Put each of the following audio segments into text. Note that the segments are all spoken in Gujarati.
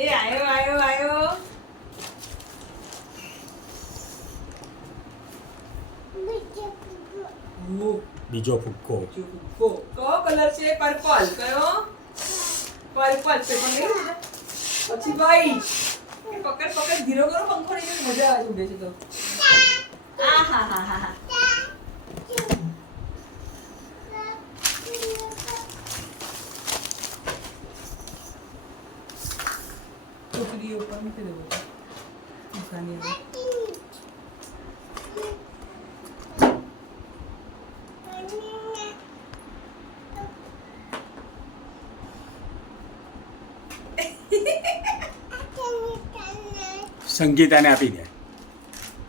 એ આયો આયો આયો. બીજો ફુગ્ગો. કયો કલર છે? પર્પલ. કયો? પર્પલ પેપર નહીં ઉડે. પછી વ્હાઈટ. પકડ પકડ ધીરો કરો પંખો નહીં તો મજા આવે ઉડે છે તો. આ હા હા હા હા. ટોકરી ઉપર મૂકી દેવો. નિશાની આવે. સંગીતાને આપી દે.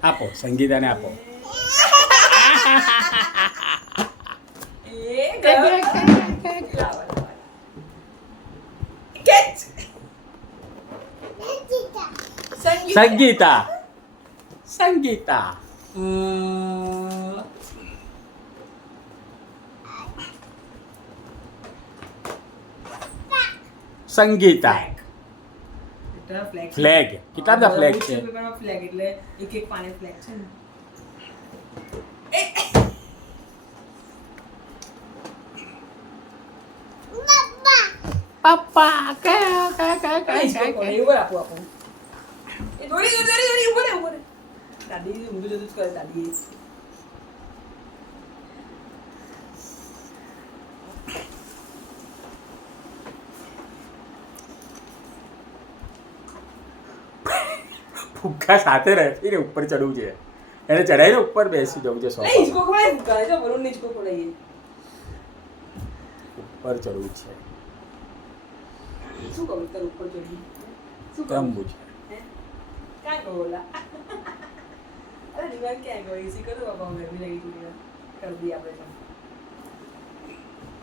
આપો સંગીતાને આપો. એ ગયો. કેચ. સંગીતા. સંગીતા. સંગીતા. ફ્લેગ. કેટલા બધા ફ્લેગ છે? પેપરમાં ફ્લેગ એટલે એક એક પાને ફ્લેગ છે ને. પપ્પા ઉપર આપો આપો. એ દોરી દોરી દોરી ઉપર ઉપર. દાદી ઊંધું જતું જ કરે દાદી. ફુગ્ગા સાથે રહેતી ને ઉપર ચડવું છે. એને ચડાઈને ઉપર બેસી જવું છે. નહીં હિચકો ખવડાય ફુગ્ગા જો વરુણ હિચકો ખવડાવીએ. ઉપર ચડવું છે. શું કરું તાર ઉપર ચડી? શું રમવું છે. ક્યાં ગયો ઓલા? અરે દિવાલ ક્યાં ગયો? એસી કરો બાબા ગરમી લાગી થોડી વાર. કરી દઈએ આપણે તો.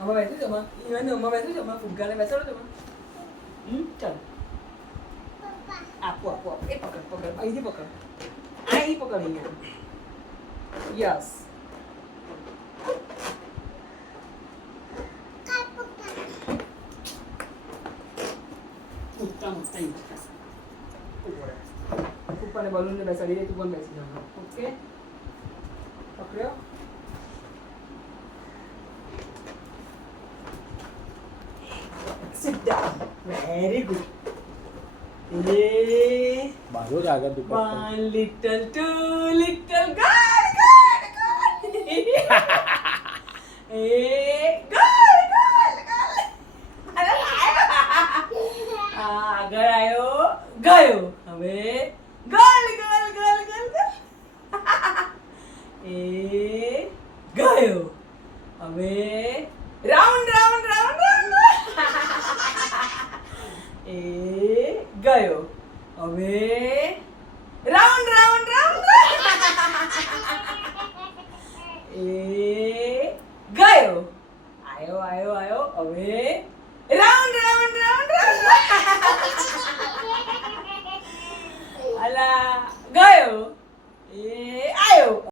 આમાં બેસું જમા. ઈવન આમાં બેસું જમા. ફુગ્ગાને બેસાડો જમા. ચાલો. આપો આપો આપો. એ પકડ પકડ. અહીંથી પકડ. અહીં પકડ અહીંયા. યસ. ઉપરને બલૂનને બેસાડી દે. તું પણ બેસી જાવ. ઓકે પકડ્યો. Sit down. Very good. બાજુ જ આગળ તું પકડ. One little, two little, good, good, good. Good, good, good. આગળ આવ્યો, ગયો. હવે goal goal goal goal goal. એ ગયો. હવે રાઉન્ડ રાઉન્ડ રાઉન્ડ રાઉન્ડ. એ ગયો. હવે રાઉન્ડ રાઉન્ડ રાઉન્ડ. એ ગયો. આયો આયો આયો. હવે રાઉન્ડ રાઉન્ડ રાઉન્ડ રાઉન્ડ. અલા ગયો. એ આયો.